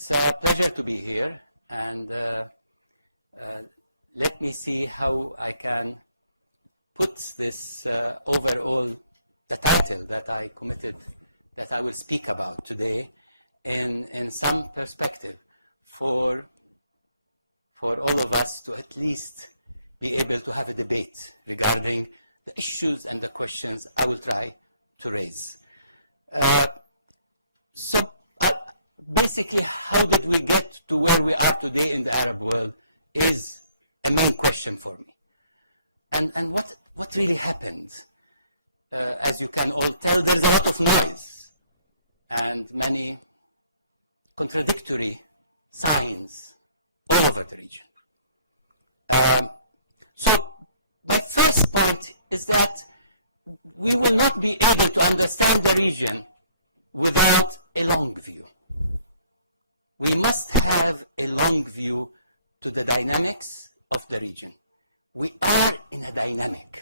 It's a pleasure to be here, and let me see how I can put this overall, the title that I committed, that I will speak about today, in some perspective for all of us to at least be able to have a debate regarding the issues and the questions I will try to raise. So basically, how did we get to where we are today in the Arab world is the main question for me. And what really happened? As you can all tell, there's a lot of noise and many contradictory signs all over the region. So my first point is that we will not be able to understand the region without a long view. We must have a long view to the dynamics of the region. We are in a dynamic,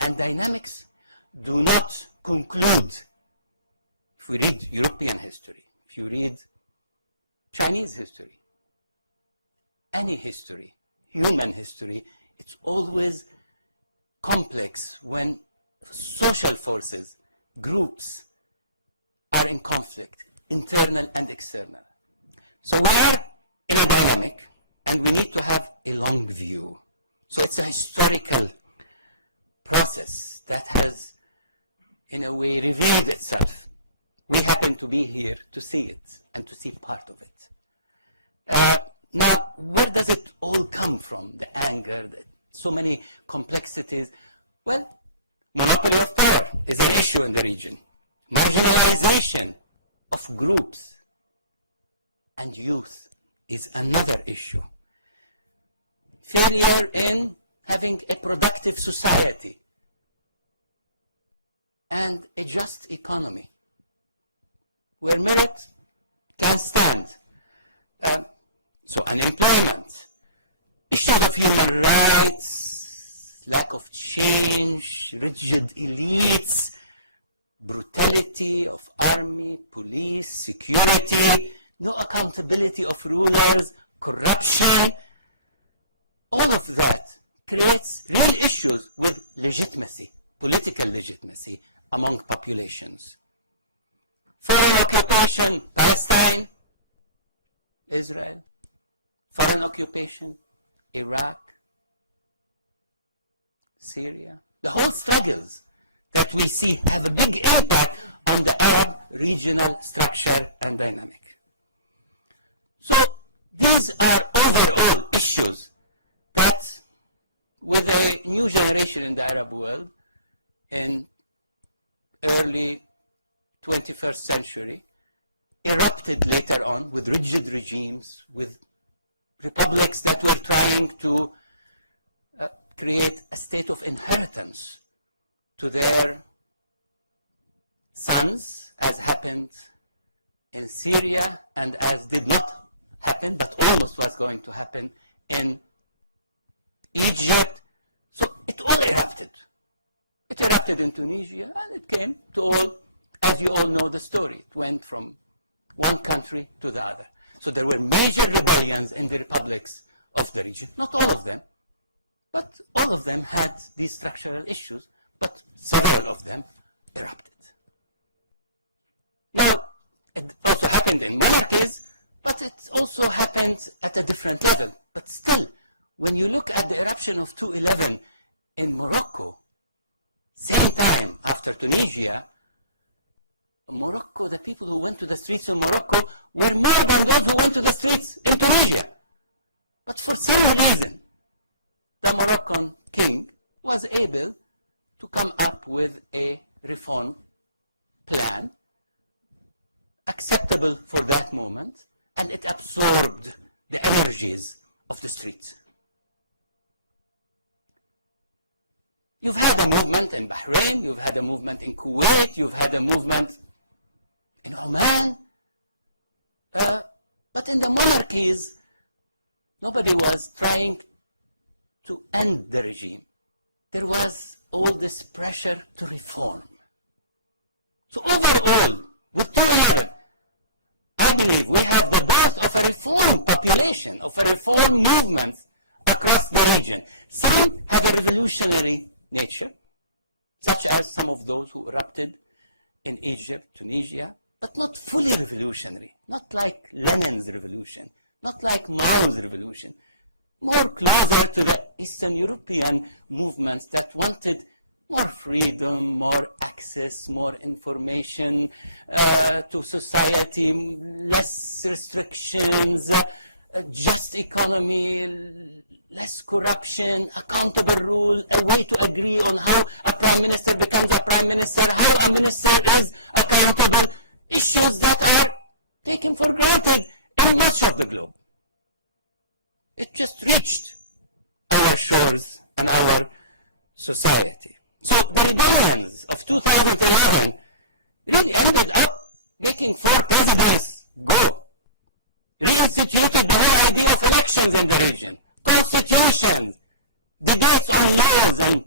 and dynamics do not conclude. If you read European history, if you read Chinese history, any history, human history, it's always complex when social forces, groups, are in conflict, internal and external. So we are in a dynamic, and we need to have a long view. So it's a historical process that has, in a way, revealed itself. We happen to be here to see it and to see part of it. Now, where does it all come from? The anger, so many complexities. Well, monopoly of power is an issue in the region. Marginalization of groups and youth is another issue. Failure in having a productive society and a just economy where merit can stand. So unemployment, issue of human rights, lack of change, rigid elites, brutality of army, police, security, no accountability of rulers, corruption. All of that creates real issues with legitimacy, political legitimacy among populations. Foreign occupation, Palestine, Israel. Foreign occupation, Iraq, Syria. The whole struggles that we see have a big impact on the Arab regional structure and dynamic. So these are overall issues that, with a new generation in the Arab world in early 21st century, erupted later on with rigid regimes, with republics that were trying to create a state of inheritance to their sons, as happened in Syria and as did not happen, but almost was going to happen in Egypt. So it all erupted. It erupted in Tunisia and it came to all, as you all know the story, it went from one country to the other. So there were major rebellions in the republics of the region. Not all of them, but all of them had these structural issues, but several of them erupted. Now, it also happened in Americas, but it also happens at a different level. But still, when you look at the eruption of 2011 in Morocco, same time after Tunisia, Morocco, the people who went to the streets of Morocco were more than those who went to the streets in Tunisia. But for some reason, the Moroccan king was able to come up with a reform plan acceptable for that moment, and it absorbed the energies of the streets. You've had a movement in Bahrain, you've had a movement in Kuwait, you've had a movement in Oman. But in the monarchies, nobody was trying to end the regime. There was all this pressure to reform. So overall, with 2 years, fully revolutionary, not like Lenin's revolution, not like Mao's revolution, more closer to the Eastern European movements that wanted more freedom, more access, more information to society, less restrictions, just economy, less corruption, accountable rules. They want to agree on how a prime minister becomes a prime minister, how a minister is accountable. Issues that are taken for granted in much of the globe. It just reached our shores and our society. So the rebellions of 2011 ended up making 4 presidents go. Reinstituted the whole idea of elections in the region, constitutions, debates on laws and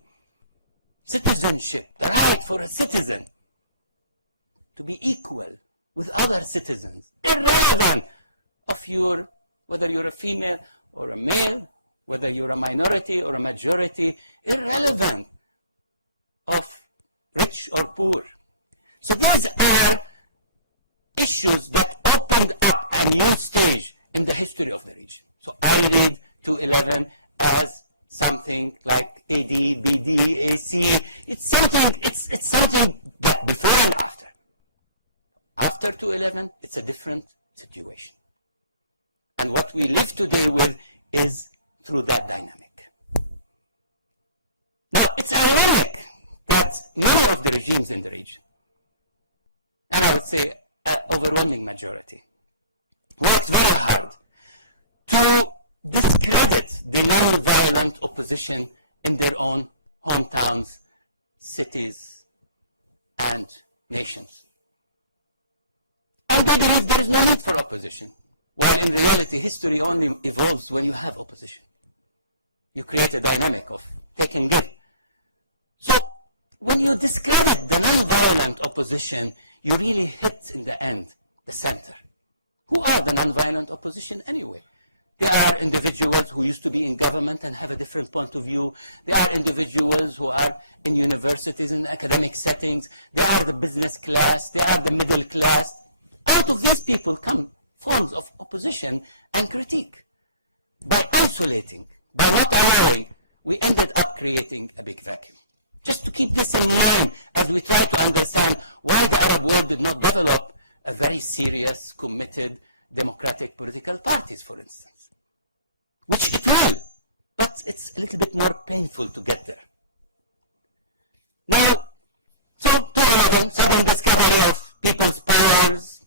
citizenship, the right for a citizen to be equal with other citizens, irrelevant of whether you're a female or a male, whether you're a minority or a majority, irrelevant of rich or poor. So these are issues that opened up a new stage in the history of the region. So I read 211 as something like AD, BD, ACA. It's something but before and after. After 211, it's a different situation. And what we live today with is through that dynamic. Now, it's ironic that none of the regimes in the region, and I would say an overwhelming majority, worked very hard to discredit the non-violent opposition in their own hometowns, cities, and nations. I believe there is no need for opposition, while in reality history only evolves when you have opposition. You create a dynamic of taking them. So when you discredit the non-violent opposition, you really hit in the end the center. Who are the non-violent opposition anyway? They are individuals who used to be in government and have a different point of view. They are individuals who are in universities and academic settings. They are the business class. They are the middle class. Out of these people come forms of opposition and critique. By isolating, by not allowing, we ended up creating a big vacuum. Just to keep this in mind as we try to understand why the Arab world did not develop a very serious, committed, democratic political parties, for instance. Which it will, but it's a little bit more painful to get there. Now, so 211, sudden discovery of people's powers,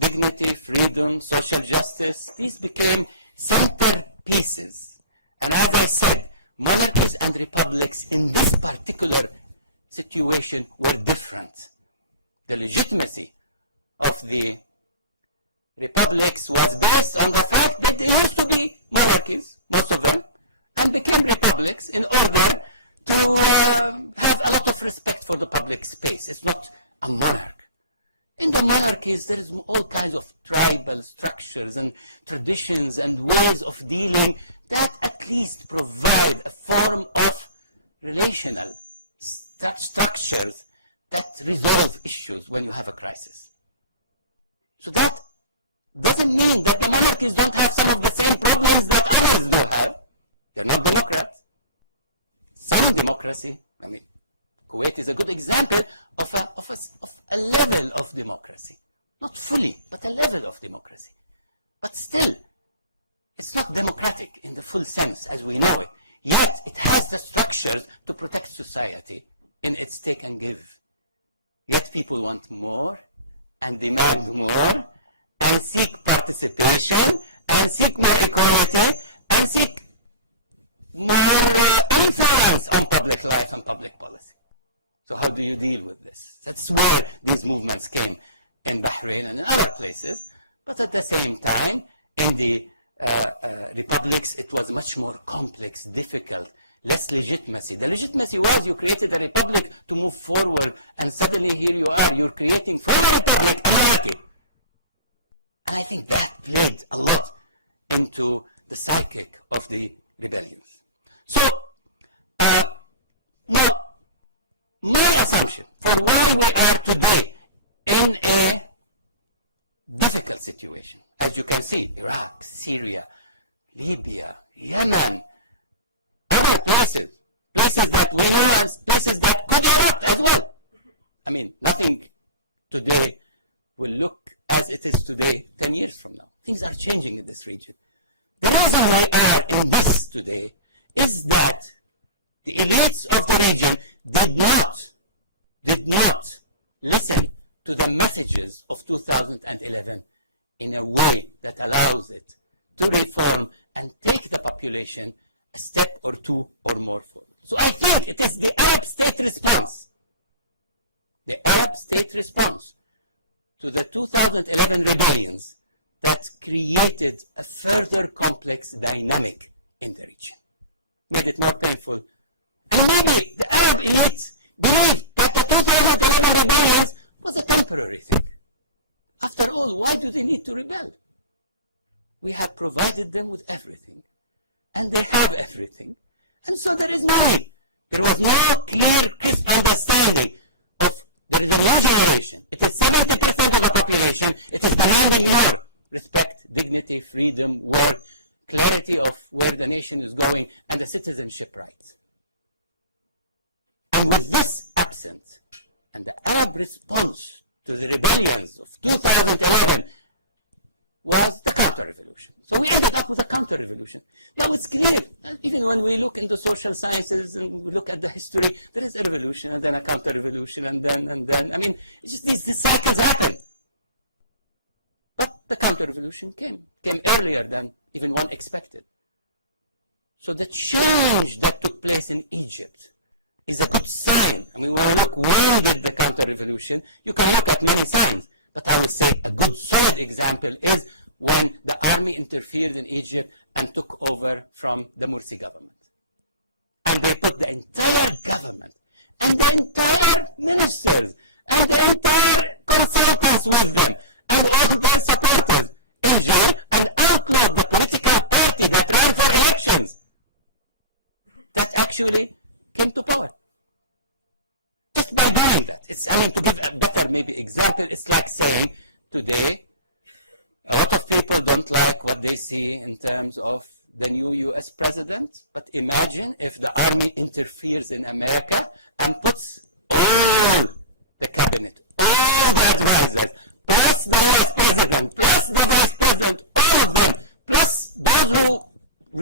dignity, freedom, social justice, these became centerpieces. And as I said, monarchies and republics in this particular situation were different. The legitimacy of the republics was based on the fact that there used to be monarchies, most of them, and became republics in order to have a lot of respect for the public space. It's not a monarch. In the monarchies, there's all kinds of tribal structures and traditions and ways of dealing that at least provide a form of relational structures that resolve issues when you have a crisis. So that doesn't mean that the monarchies don't have some of the same problems that others don't have. They're not democrats. Some democracy, I mean, Kuwait is a good example of a level of democracy, not fully situation. As you can see, Iraq, Syria, Libya, Yemen, other places that we have, places that could Iraq as well. I mean, nothing today will look as it is today 10 years from now. Things are changing in this region. The reason we are in this today is that the elites of the region did not listen to the messages of 2011 in a way that allows it to reform and take the population a step or two or more forward. So I think it is the Arab state response to the 2011 rebellions that created a further complex dynamic in the region, made it more painful. And maybe the Arab elites believe that the 2011 rebellions was a temporary thing. After all, why do they need to rebel? We have provided them with everything, and they have everything. And so there was no clear understanding of the new generation. It is 70% of the population. It is demanding more respect, dignity, freedom, work, clarity of where the nation is going, and the citizenship rights. And with this absence, and the Arab response to the rebellions of 2011 was the counter-revolution. So we had a counter-revolution. Now it's clear, even when we look into social sciences and we look at the history, there is a revolution and then a counter-revolution and then, I mean, these cycles happen. But the counter-revolution came earlier and even more expected. So the change that took place in Egypt is a good sign. You will look wrong at the counter-revolution. You can look at many signs, but I would say a good solid example is when the army interfered in Egypt and took over from the Morsi government. And they put the entire government and the entire ministers and the entire consultants with them and all their supporters in jail and outlawed the political party that ran for elections that actually came to power. Just by doing that, it's to give a better maybe example. It's like saying today, a lot of people don't like what they see in terms of the new U.S. president, but imagine if the army interferes in America and puts all the cabinet, all the advisors, plus the U.S. president, plus the vice president, all of them, plus those who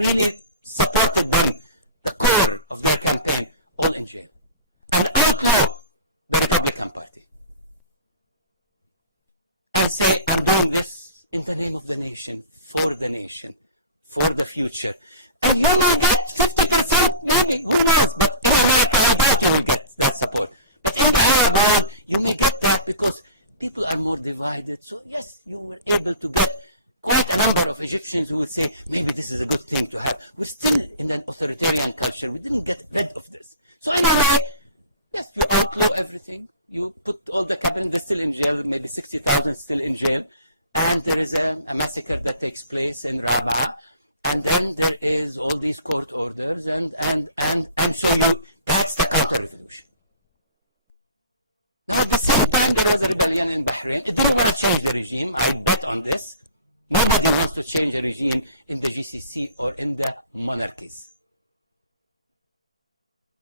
really supported them, the core of their campaign, all in jail. And outlaw the Republican Party. I say they're doing this in the name of the nation, for the future. And you may get 50%, maybe, who knows? But in America, I doubt you will get that support. But in the Arab world, you may get that because people are more divided. So yes, you were able to get quite a number of Egyptians who would say, maybe this is a good thing to have. We're still in an authoritarian culture. We didn't get rid of this. So anyway, yes, you outlaw everything. You put all the cabinet still in jail, maybe 60,000 still in jail. And there is a massacre that takes place in Rabaa. And then there is all these court orders and so that's the counter-revolution. At the same time, there was a rebellion in Bahrain. It didn't want to change the regime. I bet on this. Nobody wants to change the regime in the GCC or in the monarchies.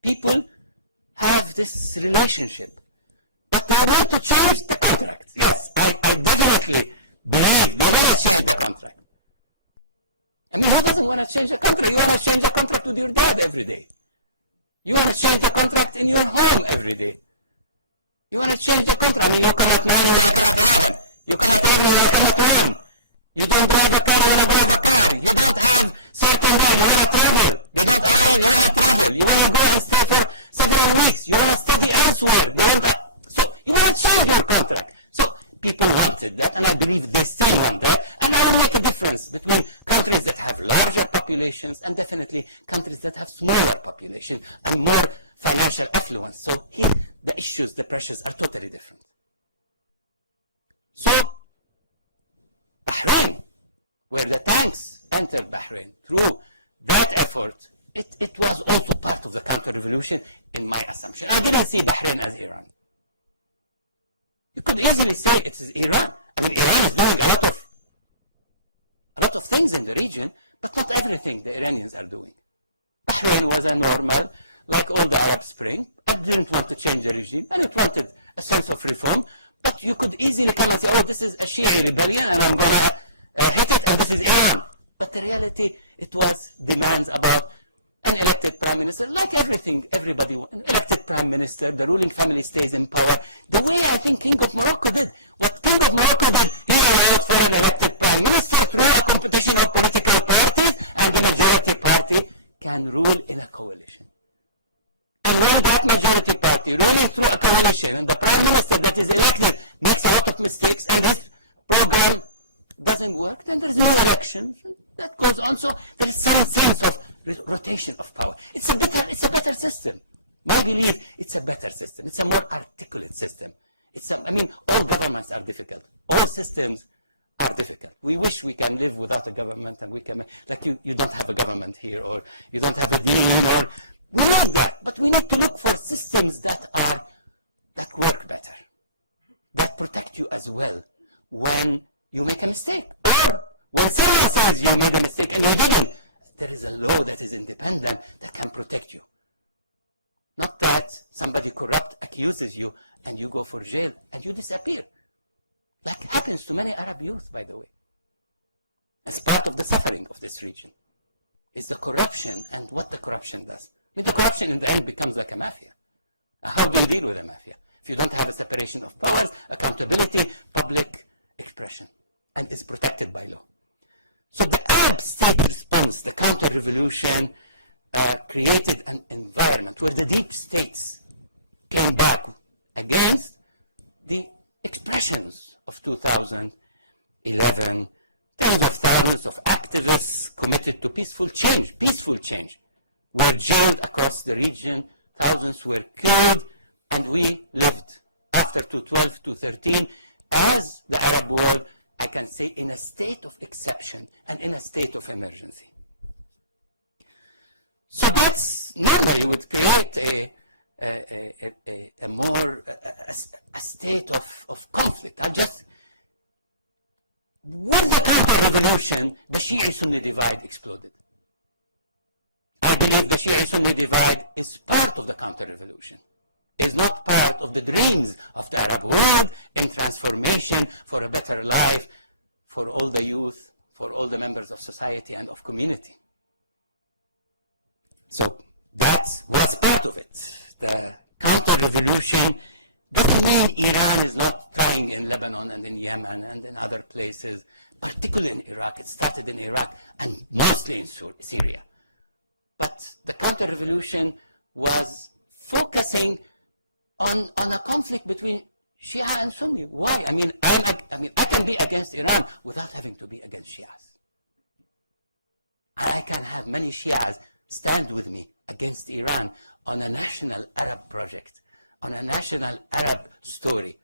People have this relationship, but they want to change the contract. Yes, I definitely believe they want to change the contract. I mean, who doesn't want to change the contract? You want to change the contract with your dad every when someone says you made a mistake and you didn't, there is a law that is independent that can protect you. Not that somebody corrupt accuses you and you go for jail and you disappear. That happens to many Arab youth, by the way. It's part of the suffering of this region. It's the corruption and what the corruption does. But the corruption in the end becomes like a mafia. How do you deal with a mafia? If you don't have a separation of powers, accountability, public expression, and it's protected by law. So the Arab state response, the counter-revolution, created an environment where the deep states came back against the expressions of 2011. Tens of thousands of activists committed to peaceful change, were jailed across the region. Thousands were killed, and we left after 2012 to 2013 as the Arab world, I can say, in a state of exception and in a state of emergency. So that's normally would create a state of conflict. And just with the counter-revolution, the Shia-Sunni divide exploded. I believe the Shia-Sunni divide is part of the counter-revolution. It's not part of the dreams of the Arab world in transformation for a better life for all the youth, for all the members of society and of community. So that's part of it. The counter-revolution doesn't mean Iran is not trying in Lebanon and in Yemen and in other places, particularly in Iraq. It started in Iraq and mostly in Syria. But the counter-revolution was focusing on a conflict between Shia and Sunni. Why? I can be against Iran without having to be against Shias. I can have many Shias stand with me against Iran on a national Arab project, on a national Arab story.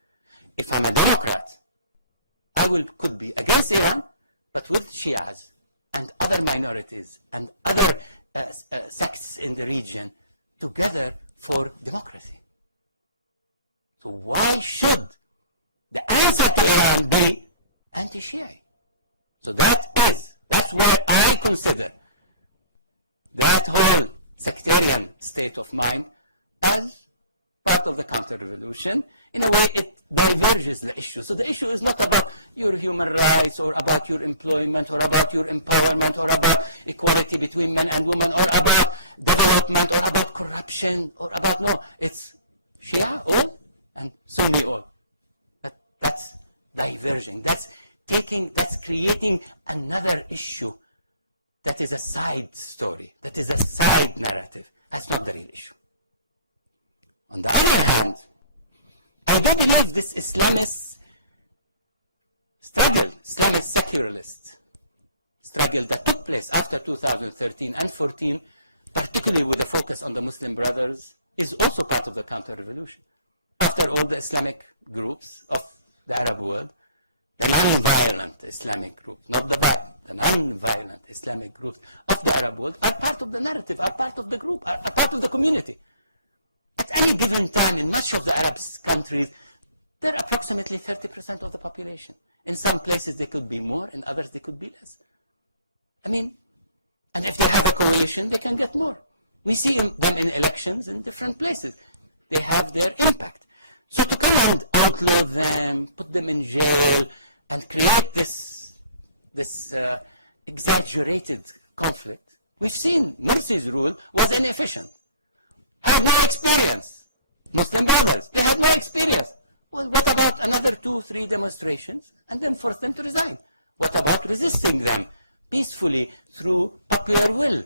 If I'm a Democrat, I could be against Iran, but with Shias and other minorities and other sects in the region together for democracy. So why should the answer to Iran be anti-Shia? So that's why I consider that whole sectarian state of mind as part of the counter-revolution. In a way, it diverges the issue. So the issue is not about your human rights or about your employment or about your empowerment or about equality between men and women or about development or about corruption or about law. It's Shia all and Sunni all. That's diversion. That's creating another issue that is a side story, that is a side narrative. That's not the issue. On the other hand, I do believe this Islamist struggle, Islamist secularist struggle that took place after 2013 and 14, particularly with a focus on the Muslim Brothers, is also part of the counter-revolution. After all, the Islamic groups of the Arab world, the non-violent Islamic groups, not the violent, the non-violent Islamic groups of the Arab world are part of the narrative, are part of the group, are part of the community. At any given time in much of the Arab countries, they're approximately 30% of the population. In some places they could be more, in others they could be less. And if they have a coalition, they can get more. We see them in elections in different places. They have their impact. So to go and outlaw them, put them in jail, and create this exaggerated conflict, we've seen Morsi's rule was inefficient. Had no experience. Muslim Brothers, they had no experience. Well, what about another 2 or 3 demonstrations and then force them to resign? What about resisting them peacefully through popular will?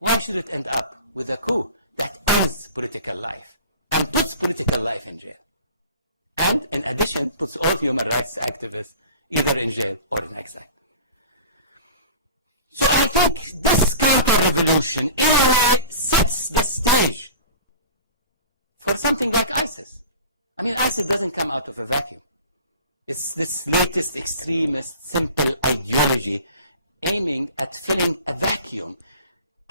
Why should it end up with a coup that ends political life and puts political life in jail? And in addition, puts all human rights activists either in jail or in exile. So I think this counter-revolution in a way sets the stage for something like ISIS. ISIS doesn't come out of a vacuum. It's this latest extremist, simple ideology aiming at filling a vacuum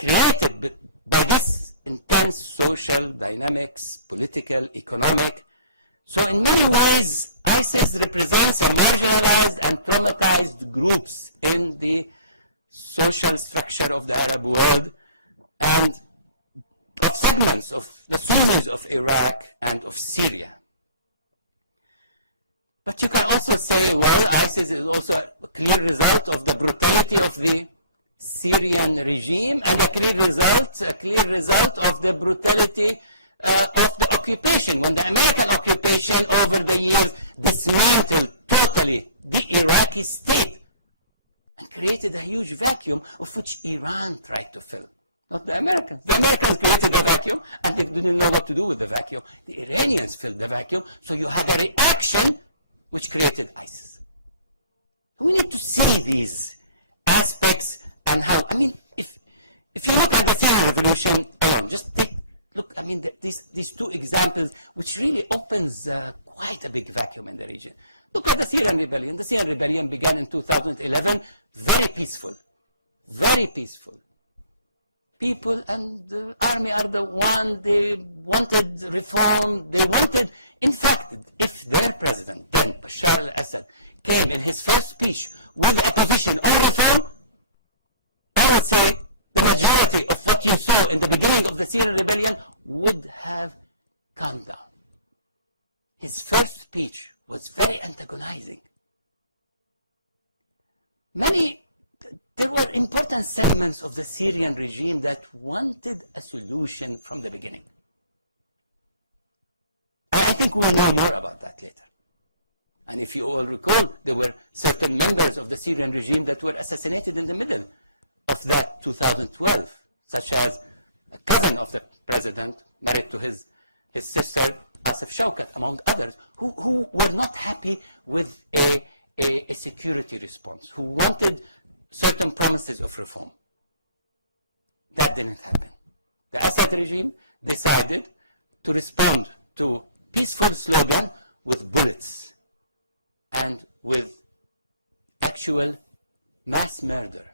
created by this intense social dynamics, political, economic. So in many ways, ISIS represents a marginalized and traumatized groups in the they wanted, in fact, if their president, then Bashar al-Assad, gave in his first speech with opposition or reform, I would say the majority of what you saw in the beginning of the Syrian rebellion would have gone down. His first speech was very antagonizing. There were important segments of the Syrian regime that wanted a solution from the beginning. And I think we'll know more about that later. And if you all recall, there were certain members of the Syrian regime that were assassinated in the middle of that 2012, such as the cousin of the president, married to his sister, Shafeeq, among others, who were not happy with a security response, who wanted certain promises with reform. That didn't happen. The Assad regime decided to respond to peaceful slogan with bullets and with actual mass murder.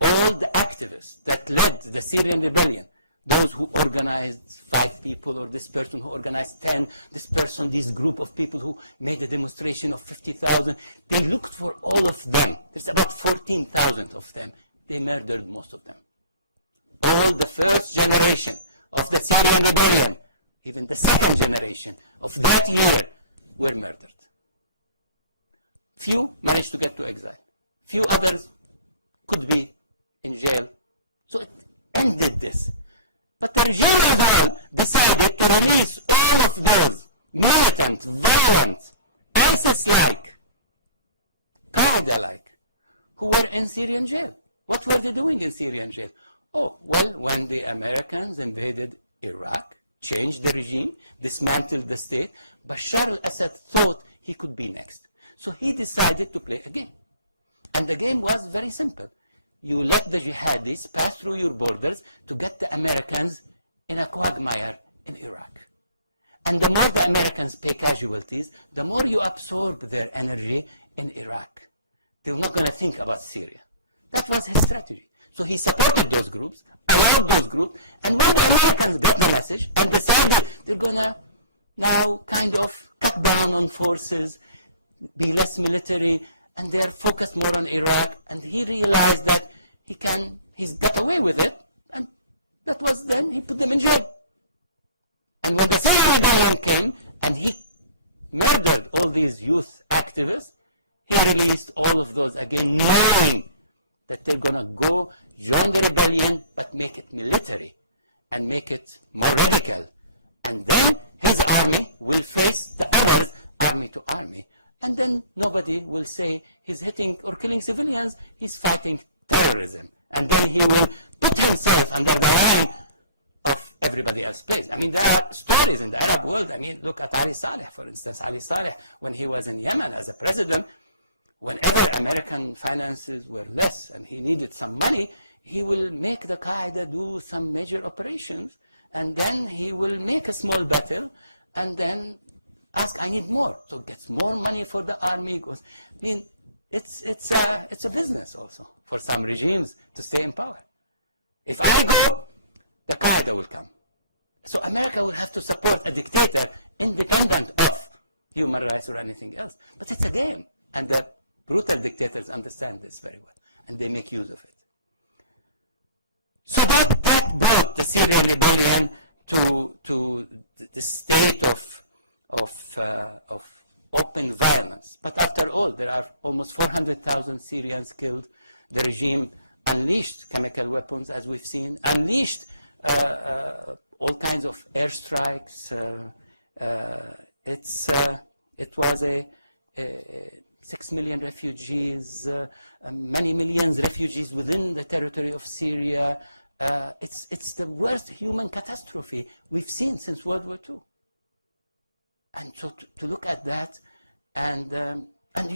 All the activists that led the Syrian rebellion, those who organized 5 people, this person who organized 10, this person, this group of people who made a demonstration of 50,000, they looked for all of them. There's about 14,000 of them. They murdered most of them. All the first generation of the Syrian rebellion, even the second generation of that year, were murdered. Few managed to get to exile. Few others could be in jail. So it ended this. But the regime of Iran decided to release all of those militant, violent, ISIS-like, Qaeda-like, who were in Syrian jail. What were they doing in Syrian jail? Oh, when the Americans invaded Iraq, changed the regime, dismantled the state, Bashar al-Assad thought he could be next. So he decided to play the game. And the game was very simple. You let the jihadis pass through your borders to get the Americans in a quagmire in Iraq. And the more the Americans pay casualties, the more you absorb their energy in Iraq. You're not going to think about Syria. That was his strategy. So he supported those groups, allowed those groups, and now the Americans got the message and decided they're going to now kind of cut down on forces, be less military, and then focus more on Iraq. And he realized that he's got away with it. And that was then he put them in jail. And when the Syrian rebellion came and he murdered all these youth activists, he released all of those again, knowing that they're going to go join the rebellion and make it military and make it more radical. And then his army will face the others, army to army. And then nobody will say he's hitting or killing civilians, he's fighting terrorism. And then he will put himself under the eye of everybody else. I mean, there are stories in the Arab world. I mean, look at Ali Saleh, for instance. Ali Saleh, when he was in Yemen as a president, whenever American finances were less and he needed some money, he will make the Qaeda do some major operations. And then he will make a small battle and then ask, I need more, to get more money for the army. Because, I mean, it's a business also for some regimes to stay in power. If they go, the Qaeda will come. So America will have to support the dictator independent of human rights or anything else. But it's a game, and the brutal dictators understand this very well, and they make use of it. So that brought the Syrian rebellion to the state of open violence. But after all, there are almost 400,000 Syrians killed. The regime unleashed chemical weapons, as we've seen, unleashed all kinds of airstrikes. It was 6 million refugees, many millions of refugees within the territory of Syria. It's the worst human catastrophe we've seen since World War II. And so to look at that, and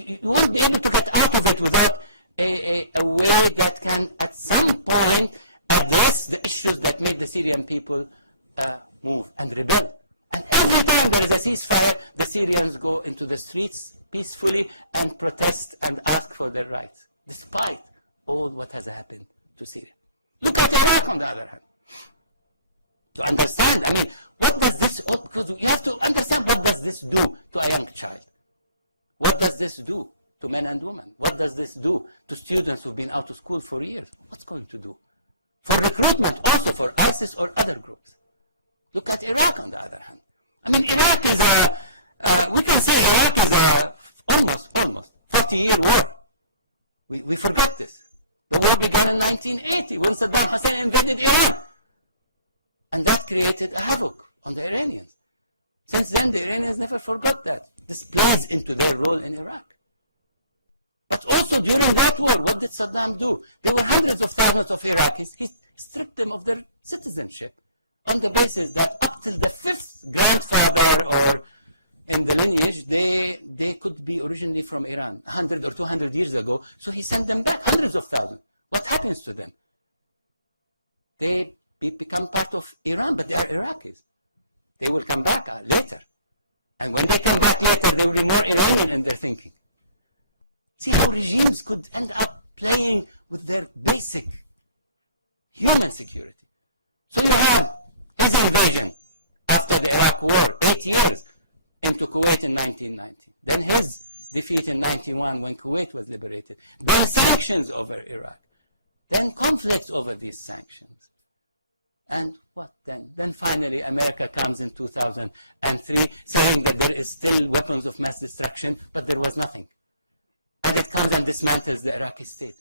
you won't be able to get out of it without a way that can, at some point, address the issues that make the Syrian people move and rebel. And every time there is a ceasefire, the Syrians go into the streets peacefully and protest and ask for their rights, despite all what has happened to Syria. Look at Iraq, on the other hand. To understand, I mean, what does this See how regimes could end up playing with their basic human security. So you have this invasion after the Iraq War, 8 years into Kuwait in 1990. Then his defeat in 91 when Kuwait was liberated. There were sanctions over Iraq. Then conflicts over these sanctions. And what then? Then finally America comes in 2003 saying that there is still weapons of mass destruction, but there was nothing. And it further dismantles the Iraqi state.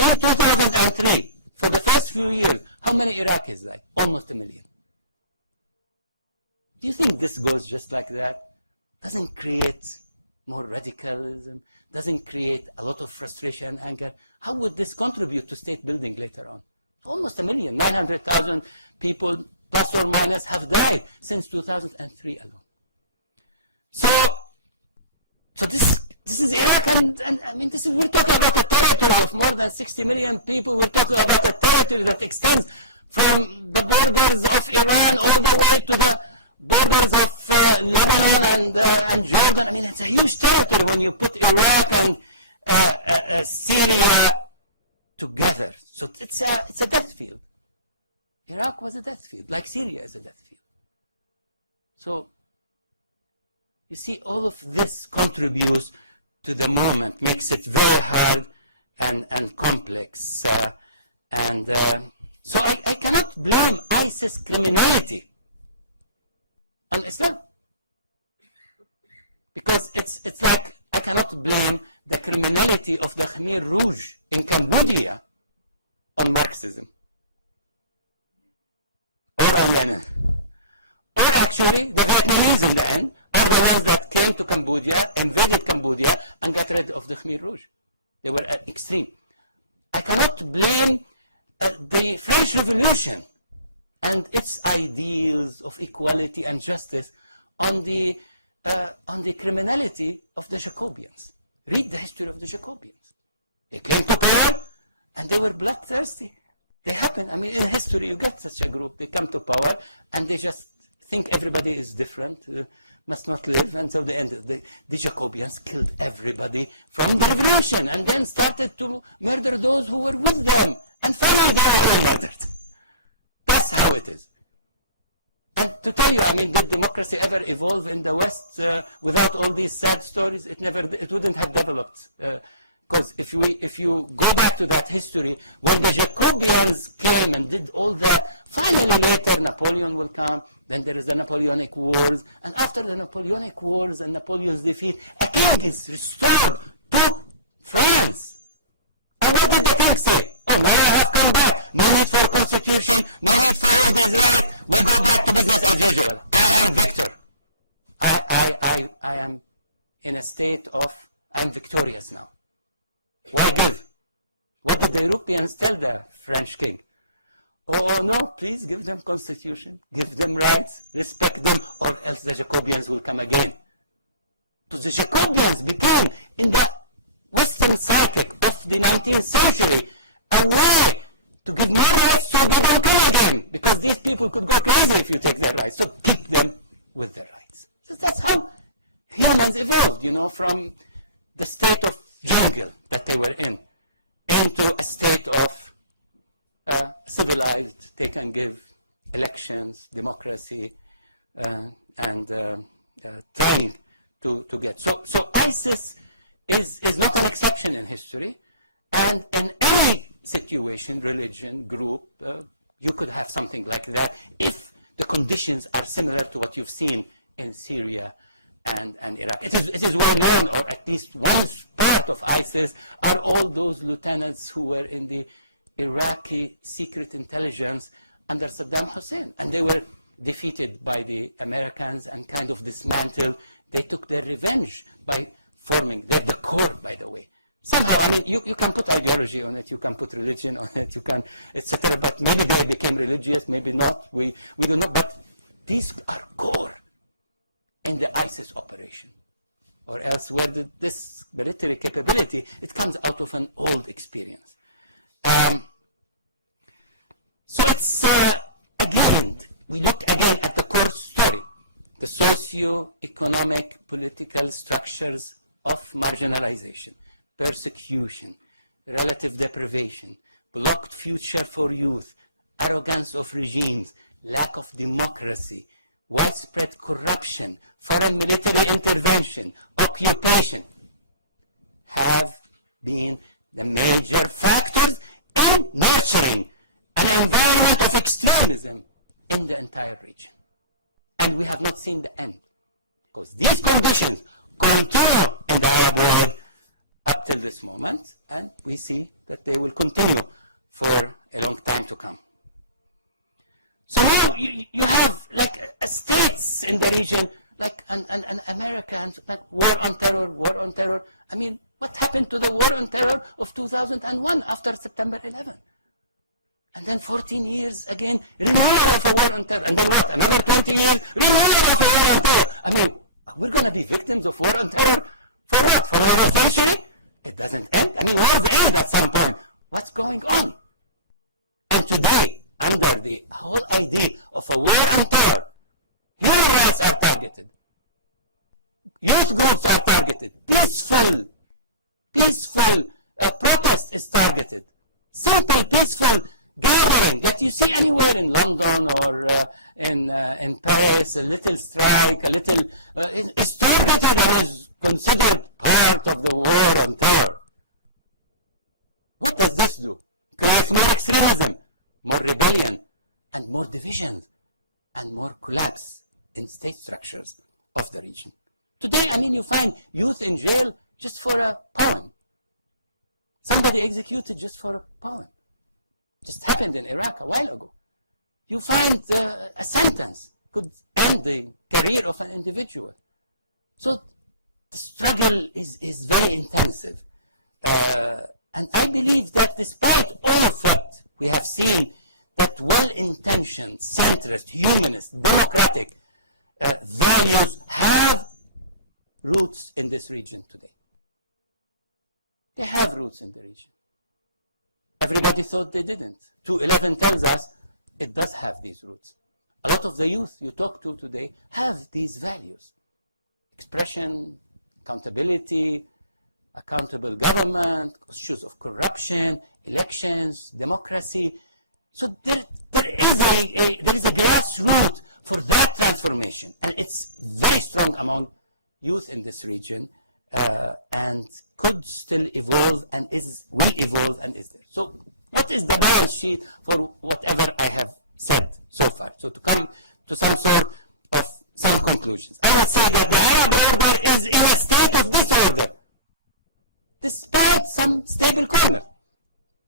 In 2003, for the first few years, how many Iraqis died? Almost a million. Do you think this goes just like that? Doesn't create more radicalism? Doesn't create a lot of frustration and anger? How would this contribute to state building later on? Almost a million, 900,000 people, plus or minus, have died since 2003. So this is Iraq, and I mean, we're talking about a territory of more than 60 million people. We're talking about a territory that extends from the borders of Iran all the way to the borders of Lebanon and Jordan. It's a huge territory when you put Iraq and Syria together. So it's a death field. Iraq was a death field, like Syria is a death field. So you see, all of this contributes to the movement, makes it very hard and complex. So I cannot blame ISIS criminality on Islam. Because it's like I cannot blame the criminality of the Khmer Rouge in Cambodia on Marxism. Or actually, the Vietnamese in the end, or the ones that came to Cambodia, invaded Cambodia, and got rid of the Khmer Rouge. They were extreme. I cannot blame the French Revolution and its ideals of equality and justice on the criminality of the Jacobians. Read the history of the Jacobians. They came to power and they were bloodthirsty. They happened. I mean, in history, you got such a group. They come to power and they just think everybody is different. Must not live until the end of the day. The Jacobians killed everybody from the revolution and then started to murder those who were with them. And finally they were all murdered. That's how it is. And today, I mean, did democracy ever evolve in the West without all these sad stories? It never did. It wouldn't have developed. Because if you go back to that history, when the Jacobians came and did all that, finally later Napoleon would come, then there is the Napoleonic Wars, and after the Napoleonic Wars and Napoleon's defeat, again it's restored to France. And what did the king say? And where I have come back, no need for persecution. I am in a state of I'm victorious now. Very good. What did the Europeans tell their French king? Oh no, please give them constitution, give them rights, respect them, or else the Jacobians will come again. So the Jacobians became, in that Western psychic of the 19th century, a way to give more rights so they don't come again. Because these people could go crazy if you take their rights. So take them with their rights. So that's how humans evolved, from the state of jungle that they were in into a state of civilized. They can give elections, democracy, and trying to get. So ISIS is not an exception in history. And in any situation, religion, group, you could have something like that if the conditions are similar to what you've seen in Syria and Iraq. It is well known, or at least one part of ISIS are all those lieutenants who were in the Iraqi secret intelligence under Saddam Hussein, and they were defeated by the Americans and kind of dismantled. They took their revenge by forming the core, by the way. Somehow, I mean, you come to ideology, or you come to religion, and you can environment of extremism in the entire region. And we have not seen the end. Because these conditions continue in the Arab world up to this moment, and we see that they will continue for a long time to come. So now you have like states in the region, like America, war on terror. I mean, what happened to the war on terror of 2001 after September 11? And then 14 years again, renewal of the war on terror. Another 14 years, renewal of the war on terror. I mean, we're going to be victims of war on terror for what? For another century? It doesn't end anymore for you at some point. What's going on? And today, under the whole idea of a war on terror, human rights are targeted. Youth groups are targeted. Peaceful protest is targeted. Simple, peaceful gathering that you see anywhere in London or in Paris, a little strike, a little, is targeted and is considered part of the war on terror. What does this do? Creates more extremism, more rebellion, and more division, and more collapse in state structures of the region. Today, I mean, you find youth in jail just for a poem. Somebody executed just for a poem. Just happened in Iraq a while ago. You find a sentence would end the career of an individual. So, struggle is very intensive. And I believe that despite all of that, we have seen that well-intentioned, centrist, humanist, democratic values have roots in this region today. They have roots in the region. Everybody thought they didn't. 211 tells us it does have these roots. A lot of the youth you talk to today have these values. Expression, accountability, accountable government, issues of corruption, elections, democracy. So there is a grassroots for that transformation. And it's very strong among youth in this region. And could still evolve and will evolve and is there. So what is the balance sheet for whatever I have said so far? So to come to some sort of some conclusions. I would say that the Arab world is in a state of disorder, despite some stable corner.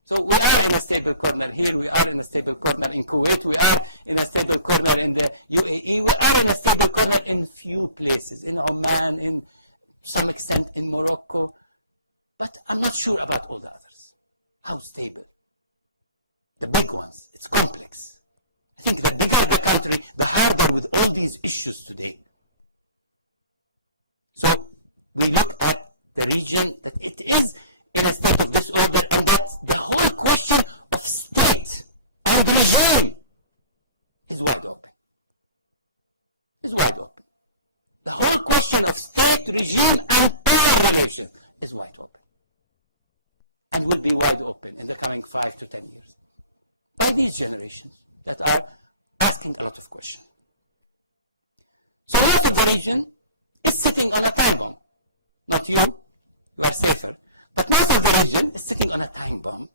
So we are in a stable corner here, we are in a stable corner in Kuwait, we are in a stable corner in the UAE, we are in a stable corner in a few places, in Oman, in some extent in Morocco. But I'm not sure about all the others. How stable? The big ones, it's complex. I think the bigger the country, the harder with all these issues today. So we look at the region that it is in a state of disorder, and that the whole question of state and regime is wide open. It's wide open. The whole question of state, regime, and power relations is wide open. And will be wide open in the coming 5 to 10 years. By these generations that are asking a lot of questions. So most of the region is sitting on a table. Not you are safer. But most of the region is sitting on a time bomb.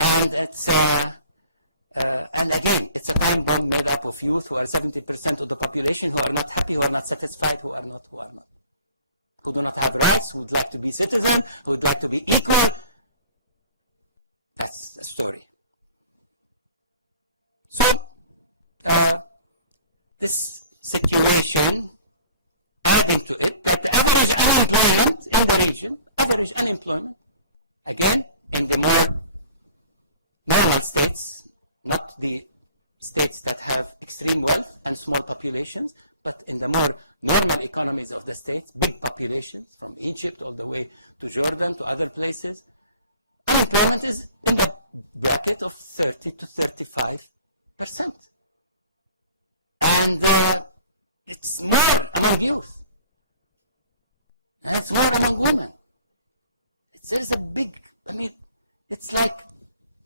And it's and again, it's a time bomb made up of youth who are 70% of the population who are not happy, who are not satisfied, who do not have rights, who would like to be citizens, who would like to be equal. That's the story. So, this situation, adding to it, average unemployment in the region, average unemployment, again, in the more normal states, not the states that have extreme wealth and small populations, but in the more normal economies of the states, big populations, from Egypt all the way to Jordan to other places, unemployment is in the bracket of 30 to 35%. And it's more among youth. And it's more among women. It's a big, I mean, it's like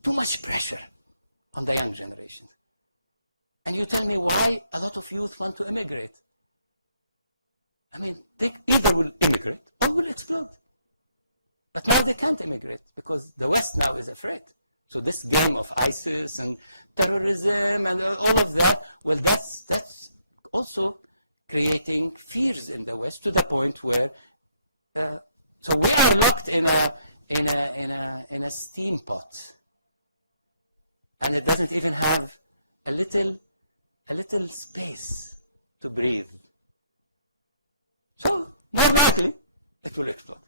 too much pressure on the young generation. And you tell me why a lot of youth want to immigrate. I mean, they either will immigrate or will explode. But now they can't immigrate because the West now is afraid. So this game of ISIS and terrorism and all of that. Well, that's also creating fears in the West to the point where so we are locked in a steam pot, and it doesn't even have a little space to breathe. So more badly, it will explode.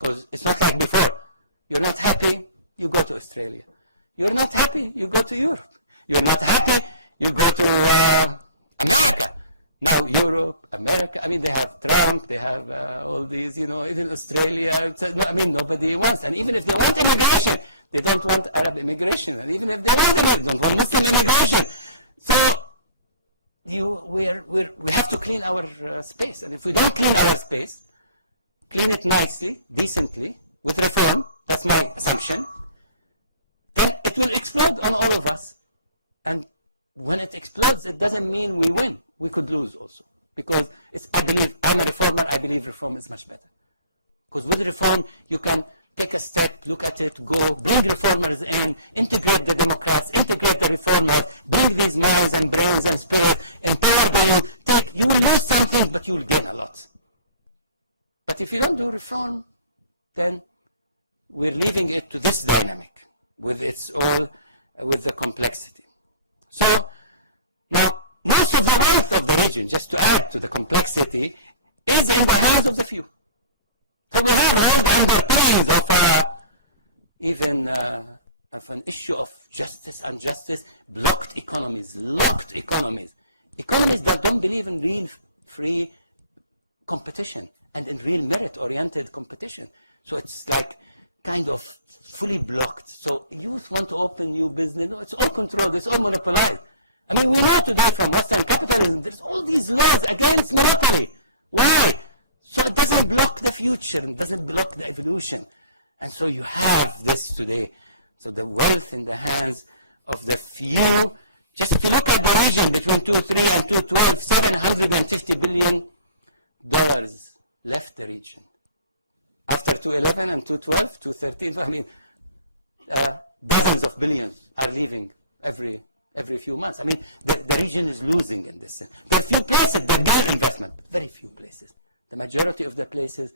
Because it's not like before. You're not happy, you go to Australia. You're not happy, you go to Europe. You're not happy, you go to Europe, America. I mean, they have Trump, they have all these, even Australia. I mean, nobody wants them. Even if they want immigration, they don't want Arab immigration. And even if they want immigration, they want immigration. So, we have to clean our space. And if we don't clean our space, clean it nicely, decently, with reform, that's my assumption, then it will explode on all of us. And when it explodes, it doesn't mean we win. We could lose also. Because I'm a reformer, I believe reform is much better. Because with reform, you can take a step to continue to go, give reformers in, integrate the Democrats, integrate the reformers, leave these laws and brains and spirit, empower by it. You will lose something, but you will gain a lot. But if you don't do reform, then we're leaving it to this dynamic with the complexity. So, now, most of the wealth of the region, just to add to the complexity, is in the hands of the few. So we have all billions of even of an issue of justice and justice, locked economies that don't believe in real free competition and in real merit-oriented competition. So it's like kind of free blocked. So if you want to open new business, it's all controlled, it's all monopolized. I mean, we know today from Western capitalism, there's all these laws against monopoly. Why? So it doesn't block the future, it doesn't block the evolution. And so you have this today. So the wealth in the hands of the few. Just if you look at the region between 2003 and 2012, $750 billion left the region. After 2011 and 2012, 2013, I mean, dozens of billions are leaving every few months. I mean, the region is losing in this. There are few places that gain investment, very few places. The majority of the places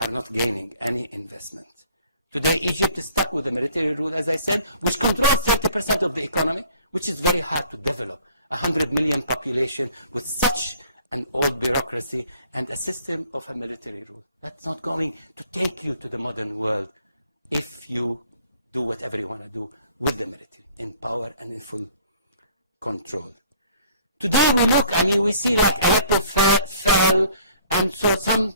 are not gaining any investment. Today, Egypt is stuck with a military rule, as I said, which controls 30% of the economy, which is very hard to develop. 100 million population with such an old bureaucracy and a system of a military rule. That's not going to take you to the modern world if you do whatever you want to do with the military, in power and in control. Today we look, I mean, we see like Aleppo fell, and so some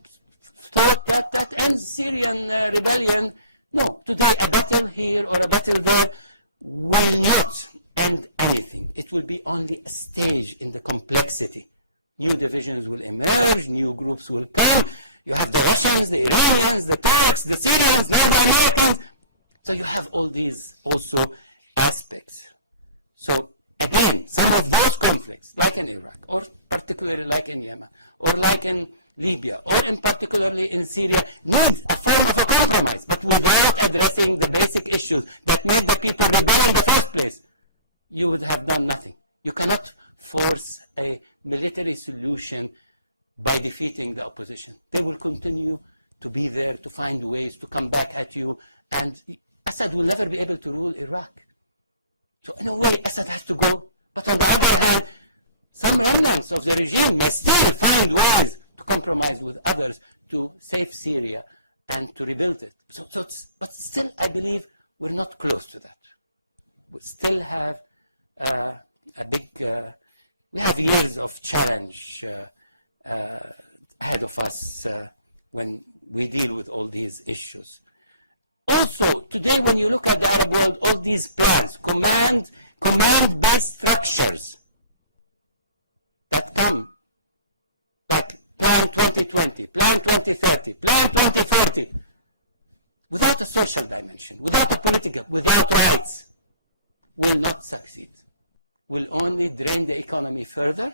thought that in Syrian rebellion, no, today a battle here or a battle there will not end anything. It will be only a stage in the complexity. New divisions will emerge, new groups will appear. You have the Russians, the Iranians, the Turks, the Syrians, the Americans. So you have all these also aspects. So again, some of those conflicts, like in Iraq, or particularly like in Yemen, or like in Libya, or in particularly in Syria, need a form of a compromise, but without addressing the basic issues that made the people rebel in the first place. You would have done nothing. You cannot force a military solution by defeating the opposition. They will continue to be there, to find ways to come back at you, and Assad will never be able to rule Iraq. So in a way, Assad has to go. But on the other hand, some elements of the regime may still find ways to compromise with others to save Syria and to rebuild it. But still, I believe we're not close to that. We still have we have years of challenge ahead of us when we deal with all these issues. Also, today when you look at the Arab world, all these plans, command-based structures that come like Plan 2020, Plan 2030, Plan 2040, without a social dimension, without a political, without rights, will not succeed. Will only drain the economy further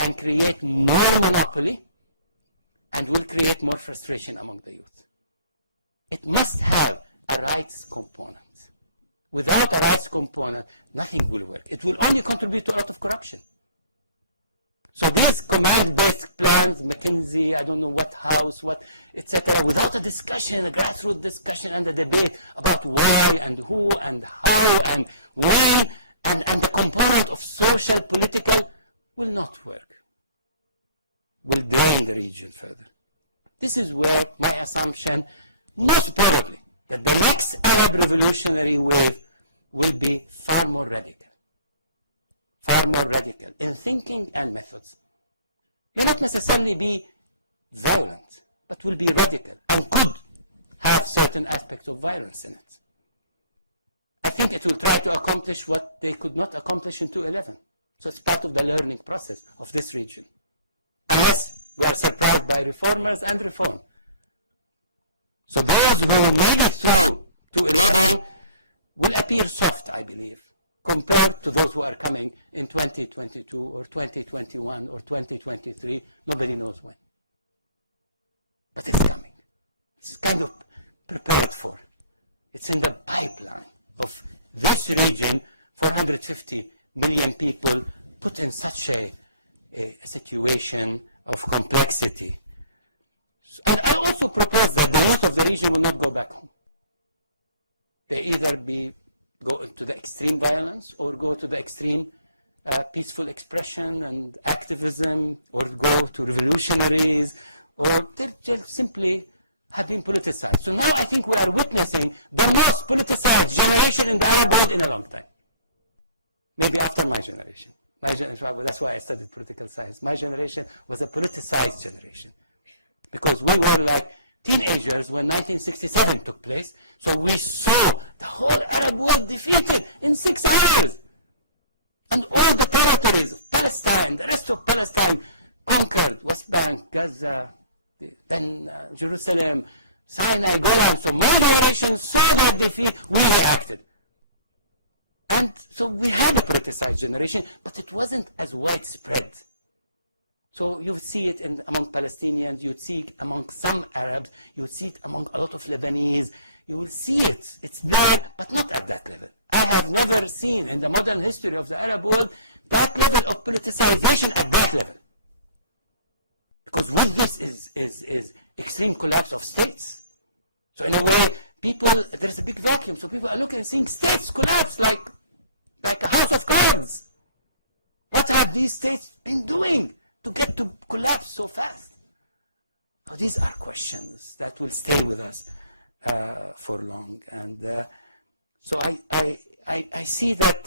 and create more monopoly and will create more frustration among the youth. It must have a rights component. Without a rights component, discussion, a grassroots discussion and a debate about why and who and how and when and the component of social, political will not work. Will drain the region further. This is where my assumption, most probably, that the next Arab revolutionary wave will be far more radical in thinking and methods. It will not necessarily be violent, but will be radical and could have certain aspects of violence in it. I think it will try to accomplish what they could not accomplish in 2011. So it's part of the learning process of this region. Unless we are supported by reformers and reform. So those who lead us to reform will appear soft, I believe, compared to those who are coming in 2022 or 2021 or 2023, nobody knows when. But it's coming. It's kind of prepared for. It's in the pipeline of this region, 450 million people put in such a situation of complexity. And I also propose that the youth of the region will not go back. They either go into the extreme violence or go to the extreme peaceful expression and activism or go to revolutionaries or they simply have been politicized. So now I think we are witnessing the most politicized generation in the Arab world in a long time. Maybe after my generation. That's why I studied political science. My generation was a politicized generation. Because we were like teenagers when 1967 took place, so we saw the whole Arab world defeated in 6 years. And all the territories, Palestine, the rest of Palestine, conquered West Bank, Gaza, then Jerusalem, Sinai, Golan. So my generation saw that defeat, we reacted. And so we had a politicized generation, but it wasn't as widespread. So you'll see it among Palestinians, you'll see it among some Arabs, you'll see it among a lot of Lebanese, you will see it. It's bad, but not at that level. I have never seen in the modern history of the Arab world that level of politicization at that level. Because what this is extreme collapse of states. So in a way, there's a big vacuum for people. I'm looking at seeing states collapse like the House of Cards. What are these states been doing to get to collapse so fast? Now, these are questions that will stay with us for long. And so I see that